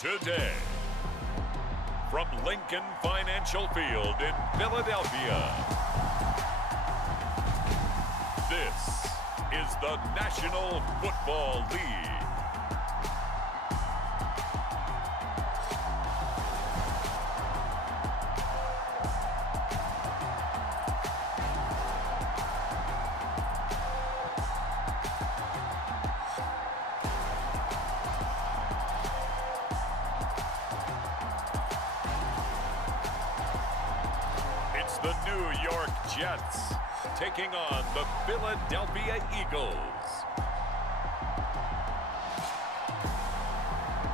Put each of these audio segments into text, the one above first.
today. From Lincoln Financial Field in Philadelphia, this is the National Football League. The New York Jets taking on the Philadelphia Eagles.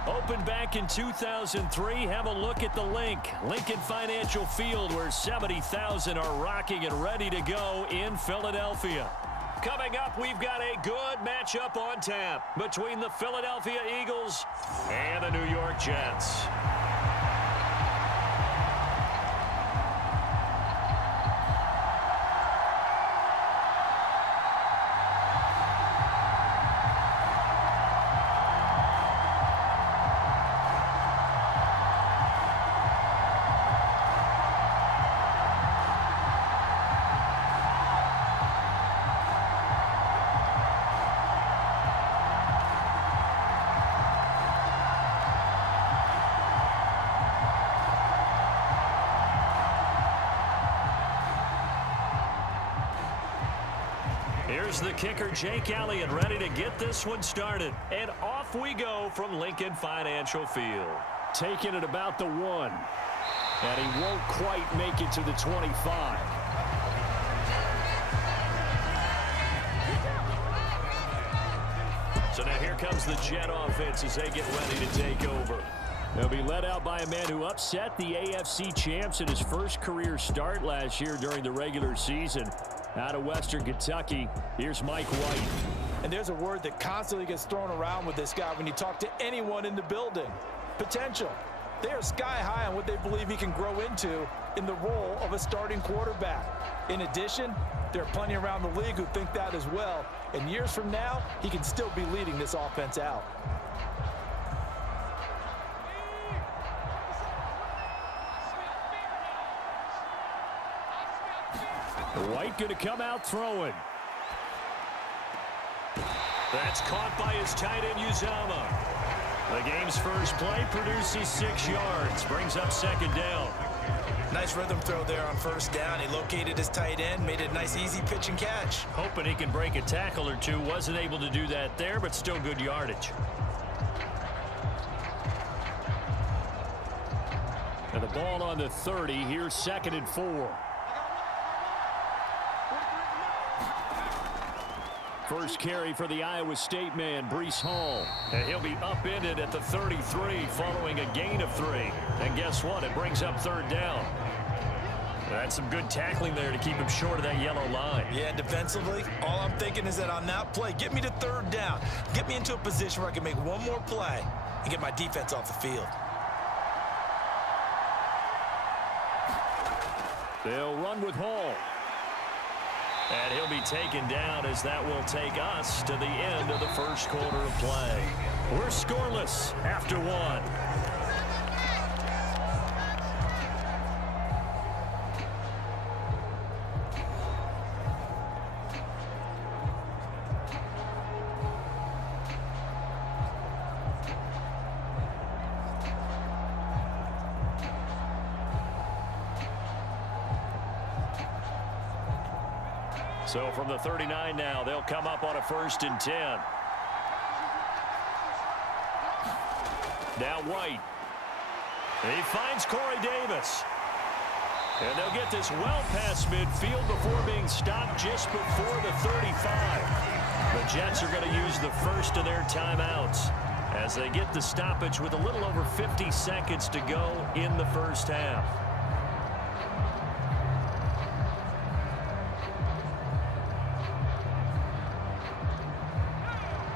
Opened back in 2003, have a look at the Lincoln Financial Field, where 70,000 are rocking and ready to go in Philadelphia. Coming up, we've got a good matchup on tap between the Philadelphia Eagles and the New York Jets. Here's the kicker, Jake Elliott, ready to get this one started. And off we go from Lincoln Financial Field. Taking it about the 1. And he won't quite make it to the 25. So now here comes the Jet offense as they get ready to take over. They'll be led out by a man who upset the AFC champs in his first career start last year during the regular season. Out of Western Kentucky, here's Mike White. And there's a word that constantly gets thrown around with this guy when you talk to anyone in the building. Potential. They are sky high on what they believe he can grow into in the role of a starting quarterback. In addition, there are plenty around the league who think that as well. And years from now, he can still be leading this offense out. White going to come out throwing. That's caught by his tight end, Uzama. The game's first play produces 6 yards. Brings up second down. Nice rhythm throw there on first down. He located his tight end, made it a nice, easy pitch and catch. Hoping he can break a tackle or two. Wasn't able to do that there, but still good yardage. And the ball on the 30. Here's 2nd and 4. First carry for the Iowa State man, Breece Hall. And he'll be upended at the 33 following a gain of 3. And guess what? It brings up 3rd down. That's some good tackling there to keep him short of that yellow line. Yeah, defensively, all I'm thinking is that on that play, get me to 3rd down. Get me into a position where I can make one more play and get my defense off the field. They'll run with Hall. And he'll be taken down as that will take us to the end of the first quarter of play. We're scoreless after 1. So from the 39 now, they'll come up on a 1st and 10. Now White. He finds Corey Davis. And they'll get this well past midfield before being stopped just before the 35. The Jets are going to use the first of their timeouts as they get the stoppage with a little over 50 seconds to go in the first half.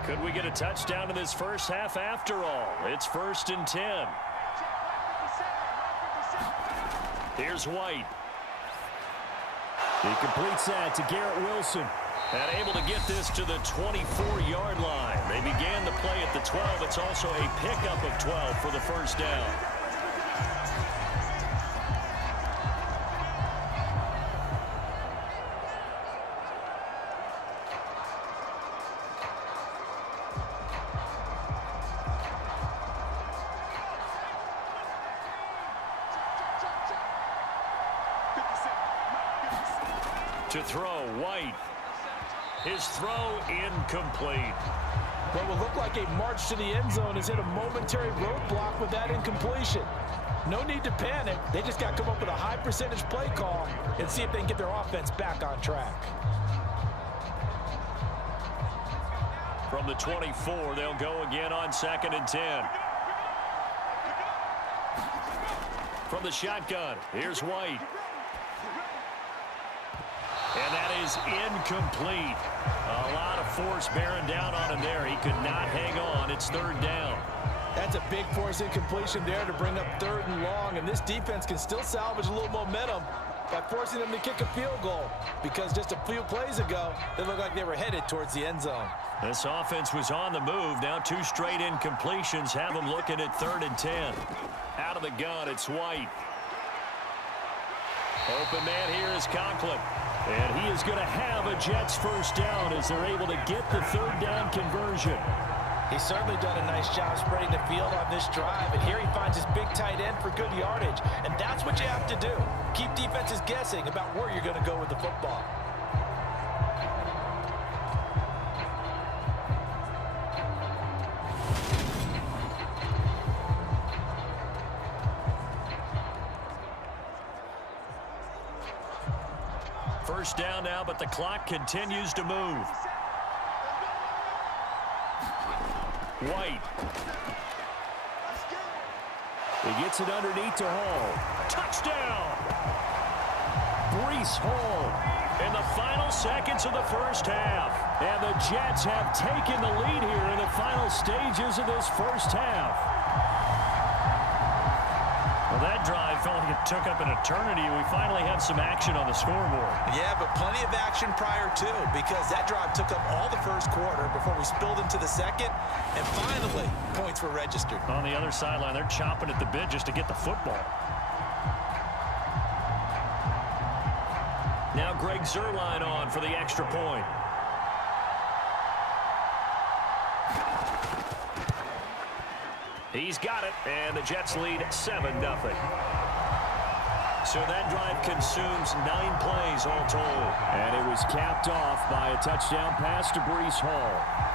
Could we get a touchdown in this first half after all? It's 1st and 10. Here's White. He completes that to Garrett Wilson. And able to get this to the 24-yard line. They began the play at the 12. It's also a pickup of 12 for the first down. To throw, White. His throw incomplete. What will look like a march to the end zone has hit a momentary roadblock with that incompletion. No need to panic. They just got to come up with a high percentage play call and see if they can get their offense back on track. From the 24, they'll go again on 2nd and 10. From the shotgun, here's White. And that is incomplete. A lot of force bearing down on him there. He could not hang on. It's 3rd down. That's a big force incompletion there to bring up 3rd and long. And this defense can still salvage a little momentum by forcing them to kick a field goal. Because just a few plays ago, they looked like they were headed towards the end zone. This offense was on the move. Now 2 straight incompletions have them looking at 3rd and 10. Out of the gun, it's White. Open man here is Conklin. And he is going to have a Jets first down as they're able to get the 3rd down conversion. He's certainly done a nice job spreading the field on this drive. And here he finds his big tight end for good yardage. And that's what you have to do. Keep defenses guessing about where you're going to go with the football. First down now, but the clock continues to move. White. He gets it underneath to Hall. Touchdown! Breece Hall in the final seconds of the first half. And the Jets have taken the lead here in the final stages of this first half. Well, that drive felt like it took up an eternity. We finally have some action on the scoreboard. Yeah, but plenty of action prior to, because that drive took up all the first quarter before we spilled into the second, and finally, points were registered. On the other sideline, they're chomping at the bit just to get the football. Now Greg Zuerlein on for the extra point. He's got it, and the Jets lead 7-0. So that drive consumes 9 plays all told. And it was capped off by a touchdown pass to Breece Hall.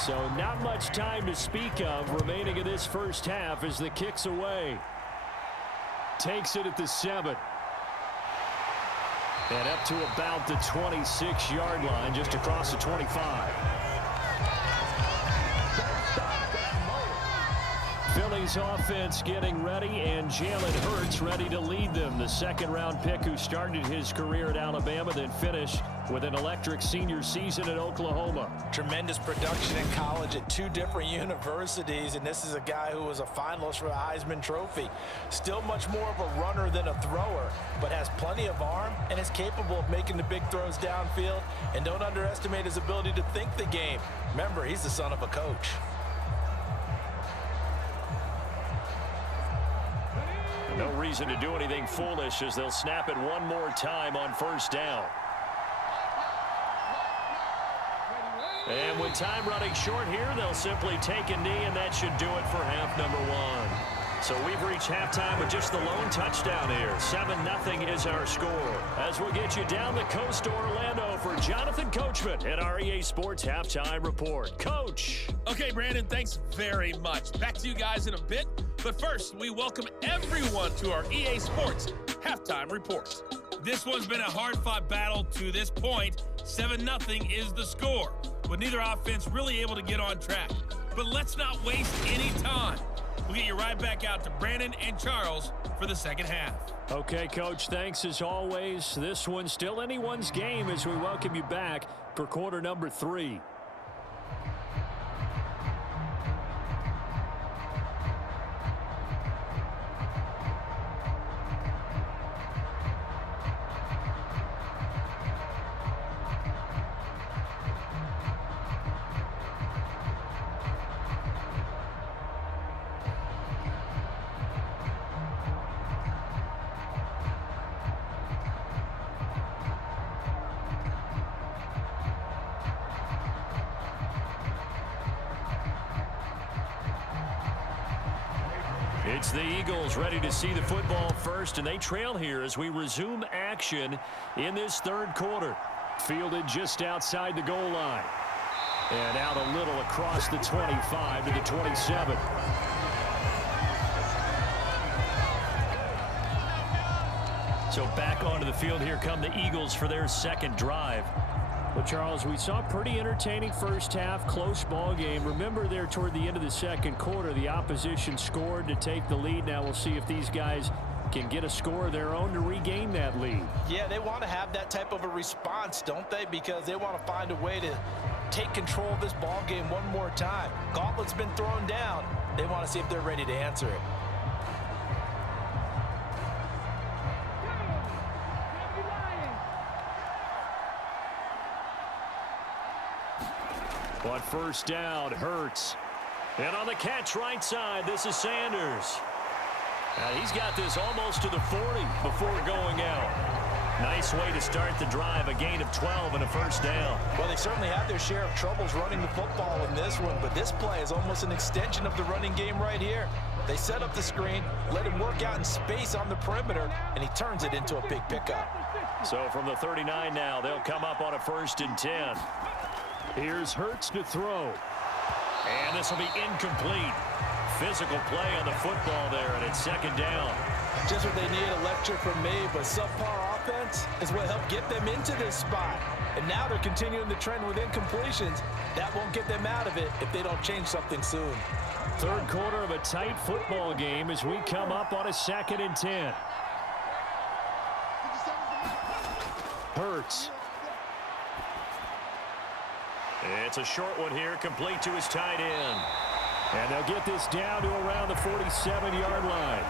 So not much time to speak of remaining in this first half as the kick's away. Takes it at the 7. And up to about the 26-yard line, just across the 25. Philly's offense getting ready, and Jalen Hurts ready to lead them. The second-round pick who started his career at Alabama, then finished with an electric senior season at Oklahoma. Tremendous production in college at 2 different universities, and this is a guy who was a finalist for the Heisman Trophy. Still much more of a runner than a thrower, but has plenty of arm and is capable of making the big throws downfield. And don't underestimate his ability to think the game. Remember, he's the son of a coach. No reason to do anything foolish as they'll snap it one more time on first down. And with time running short here, they'll simply take a knee, and that should do it for half number 1. So we've reached halftime with just the lone touchdown here. 7-0 is our score. As we'll get you down the coast to Orlando for Jonathan Coachman at our EA Sports Halftime Report. Coach. Okay, Brandon, thanks very much. Back to you guys in a bit. But first, we welcome everyone to our EA Sports Halftime Report. This one's been a hard-fought battle to this point. 7-0 is the score, with neither offense really able to get on track. But let's not waste any time. We'll get you right back out to Brandon and Charles for the second half. Okay, Coach, thanks as always. This one's still anyone's game as we welcome you back for quarter number 3. It's the Eagles ready to see the football first, and they trail here as we resume action in this third quarter. Fielded just outside the goal line. And out a little across the 25 to the 27. So back onto the field, here come the Eagles for their second drive. Well, Charles, we saw a pretty entertaining first half, close ball game. Remember there toward the end of the second quarter, the opposition scored to take the lead. Now we'll see if these guys can get a score of their own to regain that lead. Yeah, they want to have that type of a response, don't they? Because they want to find a way to take control of this ball game one more time. Gauntlet's been thrown down. They want to see if they're ready to answer it. On first down, Hurts. And on the catch right side, this is Sanders. And he's got this almost to the 40 before going out. Nice way to start the drive, a gain of 12 and a first down. Well, they certainly had their share of troubles running the football in this one, but this play is almost an extension of the running game right here. They set up the screen, let him work out in space on the perimeter, and he turns it into a big pickup. So from the 39 now, they'll come up on a 1st and 10. Here's Hurts to throw. And this will be incomplete. Physical play on the football there, and it's second down. Just what they need, a lecture from me, but subpar offense is what helped get them into this spot. And now they're continuing the trend with incompletions. That won't get them out of it if they don't change something soon. Third quarter of a tight football game as we come up on a 2nd and 10. Hurts. It's a short one here, complete to his tight end. And they'll get this down to around the 47-yard line.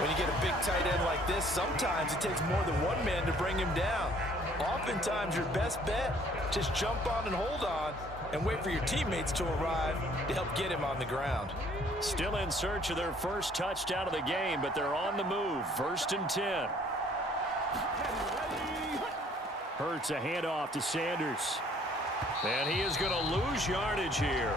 When you get a big tight end like this, sometimes it takes more than one man to bring him down. Oftentimes, your best bet, just jump on and hold on and wait for your teammates to arrive to help get him on the ground. Still in search of their first touchdown of the game, but they're on the move. 1st and 10. Hurts a handoff to Sanders. And he is going to lose yardage here.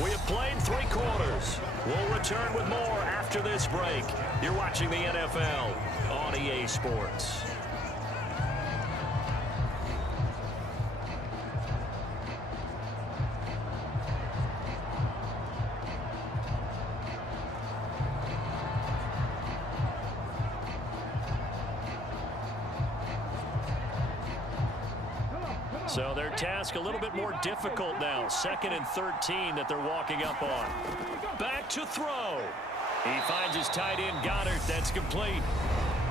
We have played 3 quarters. We'll return with more after this break. You're watching the NFL on EA Sports. So their task a little bit more difficult now. 2nd and 13 that they're walking up on. Back to throw. He finds his tight end, Goddard. That's complete.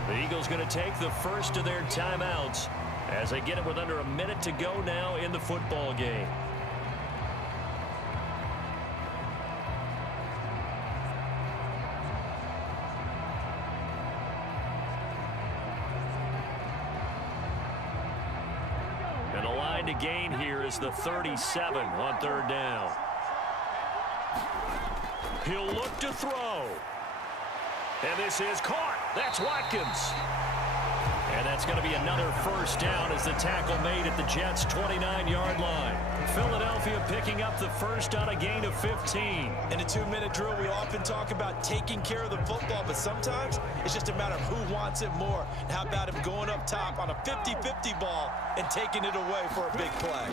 The Eagles going to take the first of their timeouts as they get it with under a minute to go now in the football game. And the line to gain here is the 37 on 3rd down. He'll look to throw. And this is caught. That's Watkins. And that's going to be another first down as the tackle made at the Jets' 29-yard line. Philadelphia picking up the first on a gain of 15. In a 2-minute drill, we often talk about taking care of the football, but sometimes it's just a matter of who wants it more. And how about him going up top on a 50-50 ball and taking it away for a big play?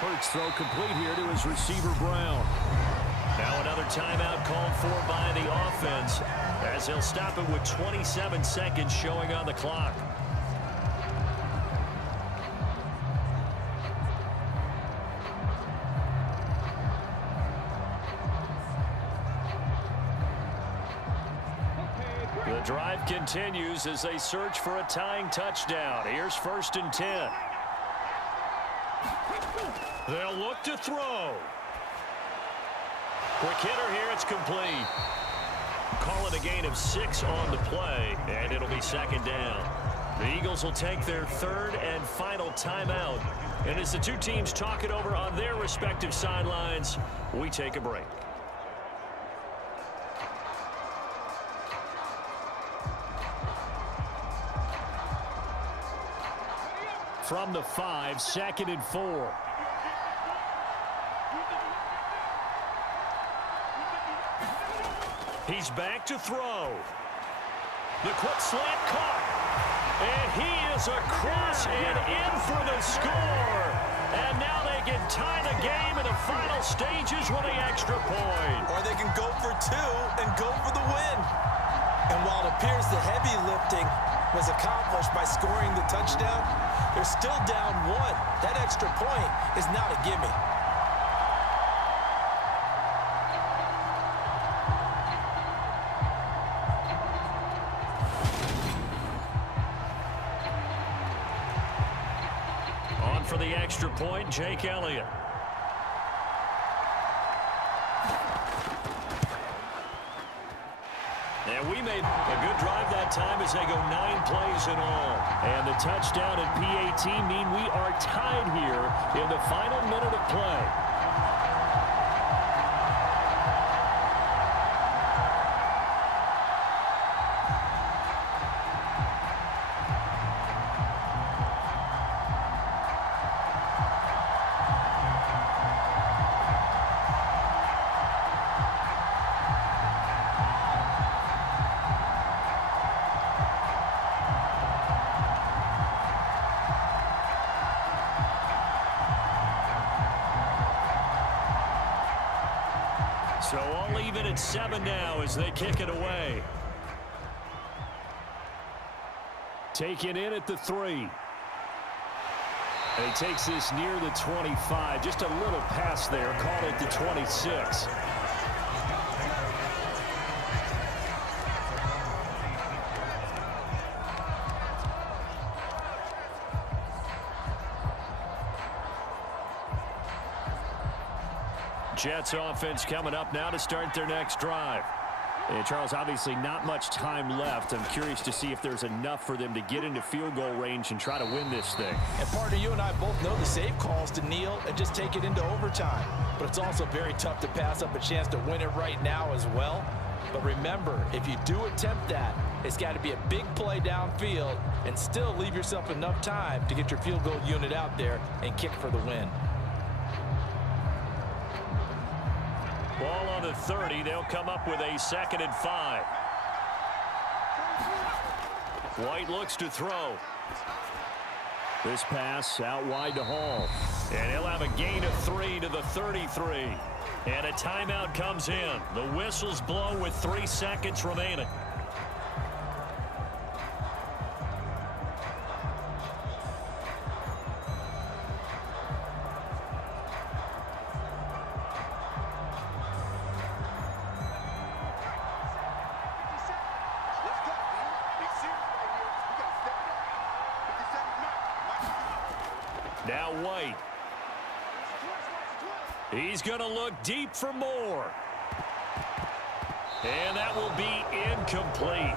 Hurts throw complete here to his receiver, Brown. Now another timeout called for by the offense as they'll stop it with 27 seconds showing on the clock. The drive continues as they search for a tying touchdown. Here's 1st and 10. They'll look to throw. Quick hitter here, it's complete. Call it a gain of 6 on the play, and it'll be 2nd down. The Eagles will take their 3rd and final timeout. And as the two teams talk it over on their respective sidelines, we take a break. From the 5, 2nd and 4. He's back to throw. The quick slant caught. And he is across and in for the score. And now they can tie the game in the final stages with the extra point. Or they can go for 2 and go for the win. And while it appears the heavy lifting was accomplished by scoring the touchdown, they're still down 1. That extra point is not a gimme. For the extra point, Jake Elliott. And we made a good drive that time as they go 9 plays in all. And the touchdown and PAT mean we are tied here in the final minute of play. So all even at 7 now as they kick it away. Taken in at the 3. And he takes this near the 25. Just a little pass there. Call it the 26. Jets offense coming up now to start their next drive. And Charles, obviously not much time left. I'm curious to see if there's enough for them to get into field goal range and try to win this thing. And partner, you and I both know the safe calls to kneel and just take it into overtime. But it's also very tough to pass up a chance to win it right now as well. But remember, if you do attempt that, it's got to be a big play downfield and still leave yourself enough time to get your field goal unit out there and kick for the win. Ball on the 30. They'll come up with a 2nd and 5. White looks to throw. This pass out wide to Hall. And he'll have a gain of 3 to the 33. And a timeout comes in. The whistle's blown with 3 seconds remaining. Now White. He's going to look deep for more. And that will be incomplete.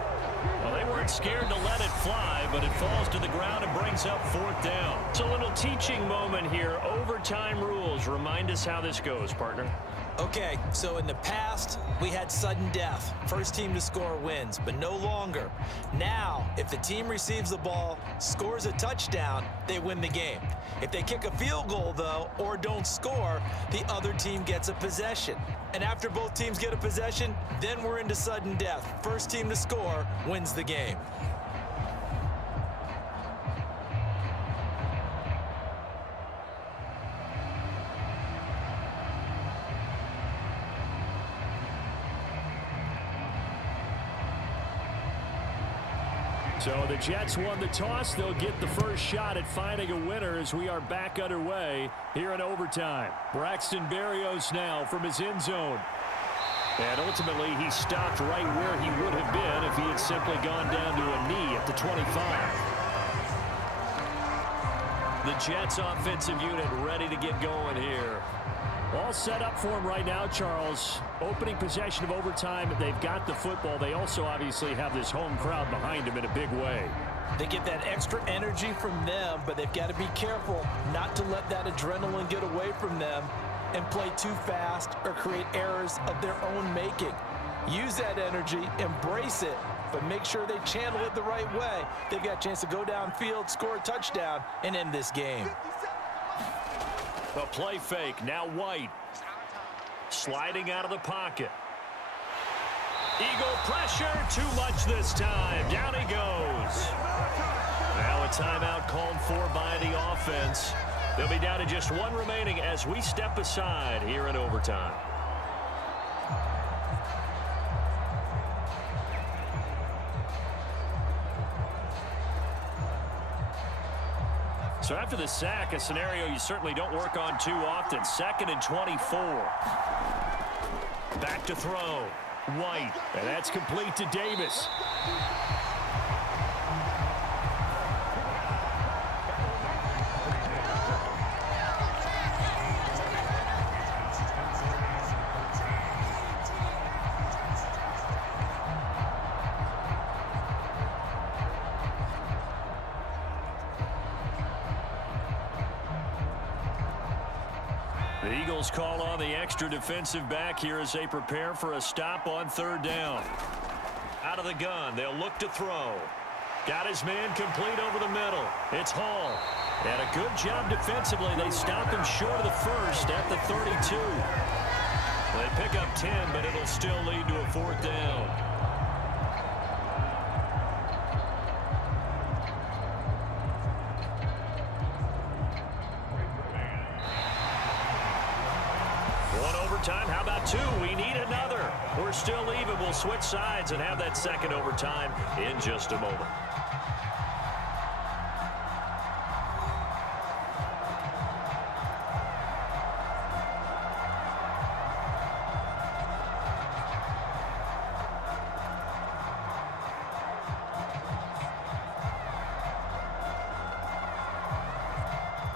Well, they weren't scared to let it fly, but it falls to the ground and brings up 4th down. It's a little teaching moment here. Overtime rules. Remind us how this goes, partner. Okay, so in the past, we had sudden death. First team to score wins, but no longer. Now, if the team receives the ball, scores a touchdown, they win the game. If they kick a field goal, though, or don't score, the other team gets a possession. And after both teams get a possession, then we're into sudden death. First team to score wins the game. So the Jets won the toss. They'll get the first shot at finding a winner as we are back underway here in overtime. Braxton Berrios now from his end zone. And ultimately, he stopped right where he would have been if he had simply gone down to a knee at the 25. The Jets offensive unit ready to get going here. All set up for him right now, Charles. Opening possession of overtime. They've got the football. They also obviously have this home crowd behind them in a big way. They get that extra energy from them, but they've got to be careful not to let that adrenaline get away from them and play too fast or create errors of their own making. Use that energy, embrace it, but make sure they channel it the right way. They've got a chance to go downfield, score a touchdown, and end this game. A play fake, now White. Sliding out of the pocket. Eagle pressure, too much this time. Down he goes. Now a timeout called for by the offense. They'll be down to just one remaining as we step aside here in overtime. So after the sack, a scenario you certainly don't work on too often. 2nd and 24. Back to throw. White. And that's complete to Davis. The Eagles call on the extra defensive back here as they prepare for a stop on 3rd down. Out of the gun, they'll look to throw. Got his man complete over the middle. It's Hall. And a good job defensively. They stop him short of the first at the 32. They pick up 10, but it'll still lead to a 4th down. Time. How about 2? We need another. We're still even. We'll switch sides and have that second overtime in just a moment.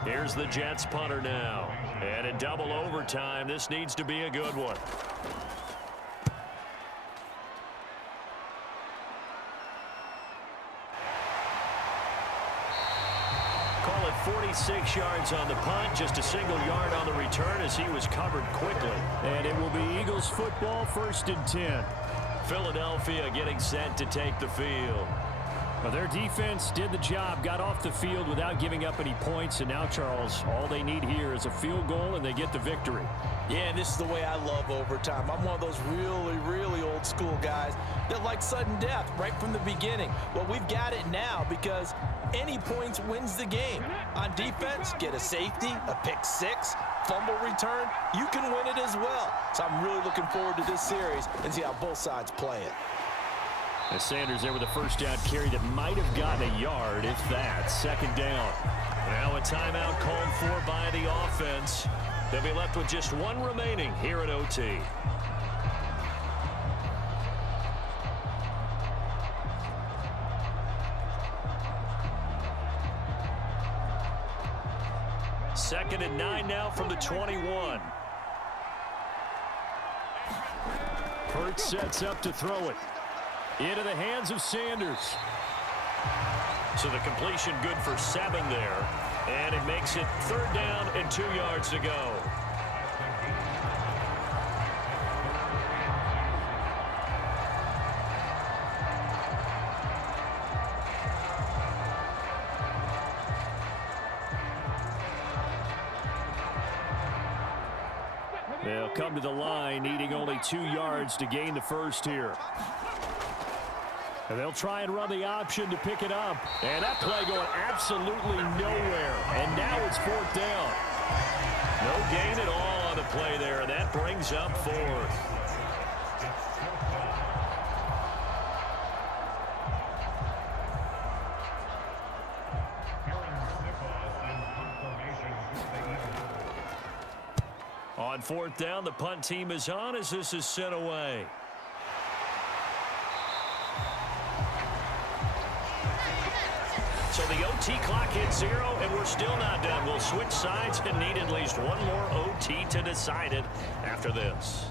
Here's the Jets punter now. And in double overtime, this needs to be a good one. Call it 46 yards on the punt, just a single yard on the return as he was covered quickly. And it will be Eagles football, 1st and 10. Philadelphia getting set to take the field. Well, their defense did the job, got off the field without giving up any points, and now, Charles, all they need here is a field goal, and they get the victory. Yeah, and this is the way I love overtime. I'm one of those really, really old school guys that like sudden death right from the beginning. Well, we've got it now because any points wins the game. On defense, get a safety, a pick 6, fumble return, you can win it as well. So I'm really looking forward to this series and see how both sides play it. As Sanders there with a first down carry that might have gotten a yard, if that. 2nd down. Now a timeout called for by the offense. They'll be left with just one remaining here at OT. Second and 9 now from the 21. Hurts sets up to throw it. Into the hands of Sanders. So the completion good for 7 there. And it makes it 3rd down and 2 yards to go. They'll come to the line, needing only 2 yards to gain the first here. And they'll try and run the option to pick it up. And that play going absolutely nowhere. And now it's 4th down. No gain at all on the play there. And that brings up 4th. On 4th down, the punt team is on as this is sent away. So the OT clock hits 0, and we're still not done. We'll switch sides and need at least one more OT to decide it after this.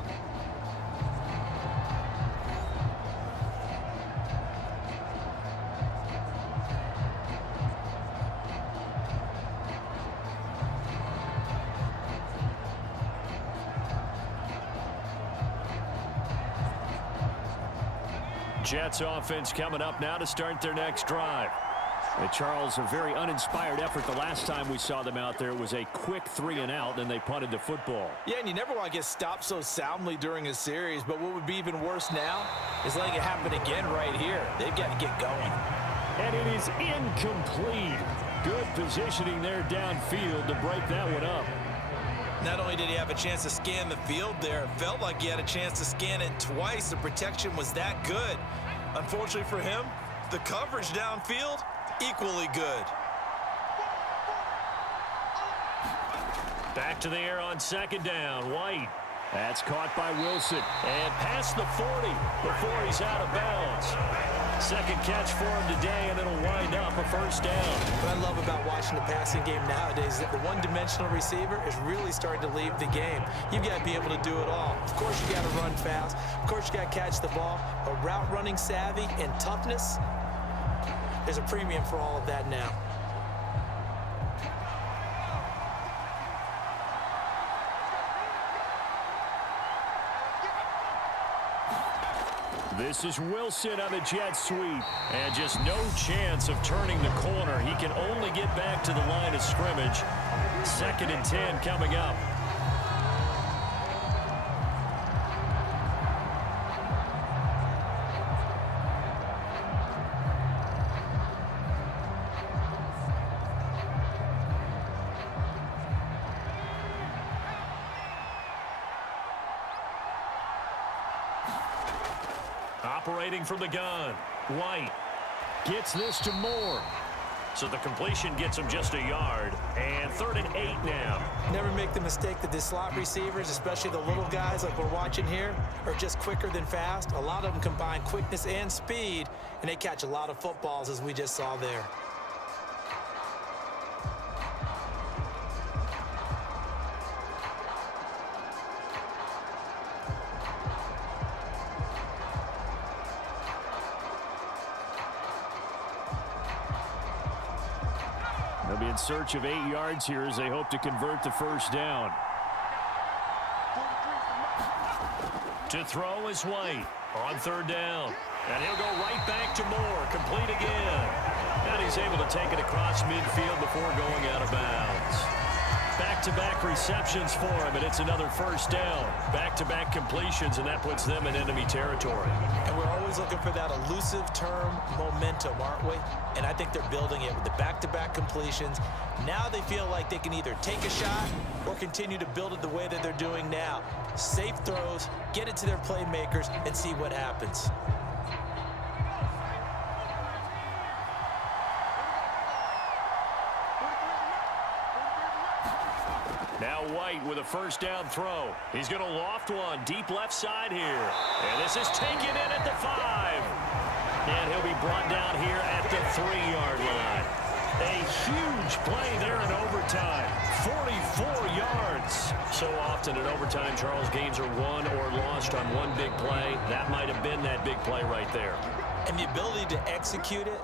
Jets offense coming up now to start their next drive. And Charles, a very uninspired effort the last time we saw them out there. It was a quick 3 and out, and they punted the football. Yeah, and you never want to get stopped so soundly during a series, but what would be even worse now is letting it happen again right here. They've got to get going. And it is incomplete. Good positioning there downfield to break that one up. Not only did he have a chance to scan the field there, it felt like he had a chance to scan it twice. The protection was that good. Unfortunately for him, the coverage downfield, equally good. Back to the air on 2nd down. White. That's caught by Wilson. And past the 40 before he's out of bounds. Second catch for him today, and it'll wind up a 1st down. What I love about watching the passing game nowadays is that the one-dimensional receiver is really starting to leave the game. You've got to be able to do it all. Of course, you got to run fast. Of course, you got to catch the ball. But route running savvy and toughness, there's a premium for all of that now. This is Wilson on the jet sweep. And just no chance of turning the corner. He can only get back to the line of scrimmage. 2nd and 10 coming up. Operating from the gun. White gets this to Moore. So the completion gets him just a yard. And 3rd and 8 now. Never make the mistake that the slot receivers, especially the little guys like we're watching here, are just quicker than fast. A lot of them combine quickness and speed, and they catch a lot of footballs, as we just saw there. They'll be in search of 8 yards here as they hope to convert the 1st down. To throw is White on 3rd down. And he'll go right back to Moore. Complete again. And he's able to take it across midfield before going out of bounds. Back-to-back receptions for him, and it's another 1st down. Back-to-back completions, and that puts them in enemy territory. And we're always looking for that elusive term, momentum, aren't we? And I think they're building it with the back-to-back completions. Now they feel like they can either take a shot or continue to build it the way that they're doing now. Safe throws, get it to their playmakers, and see what happens. Now White with a 1st down throw. He's going to loft one deep left side here. And this is taken in at the 5. And he'll be brought down here at the 3-yard line. A huge play there in overtime. 44 yards. So often in overtime, Charles, games are won or lost on one big play. That might have been that big play right there. And the ability to execute it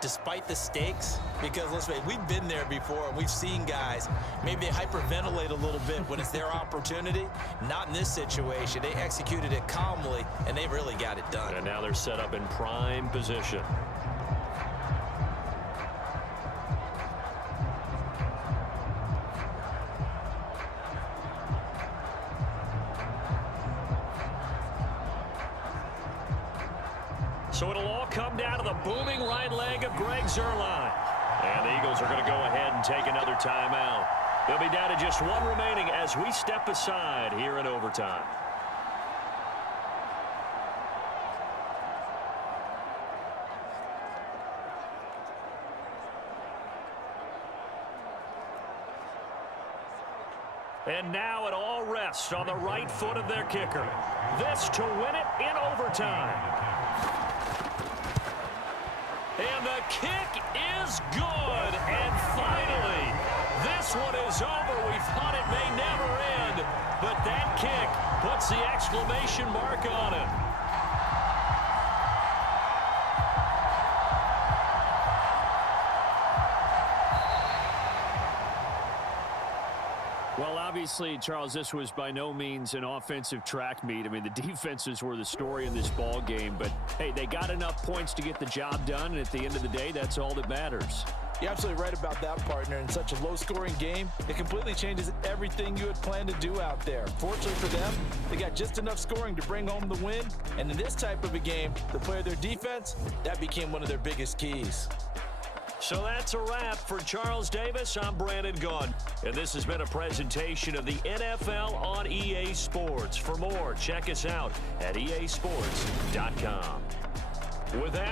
despite the stakes, because let's face it, we've been there before and we've seen guys maybe they hyperventilate a little bit when it's their opportunity. Not in this situation. They executed it calmly and they really got it done. And now they're set up in prime position. So it'll all come down to the booming right leg of Greg Zuerlein. And the Eagles are going to go ahead and take another timeout. They'll be down to just one remaining as we step aside here in overtime. And now it all rests on the right foot of their kicker. This to win it in overtime. And the kick is good. And finally, this one is over. We thought it may never end, but that kick puts the exclamation mark on it. Well, obviously, Charles, this was by no means an offensive track meet. I mean, the defenses were the story in this ball game, but hey, they got enough points to get the job done, and at the end of the day, that's all that matters. You're absolutely right about that, partner. In such a low-scoring game, it completely changes everything you had planned to do out there. Fortunately for them, they got just enough scoring to bring home the win, and in this type of a game, to play their defense, that became one of their biggest keys. So that's a wrap for Charles Davis. I'm Brandon Gunn, and this has been a presentation of the NFL on EA Sports. For more, check us out at easports.com. With that,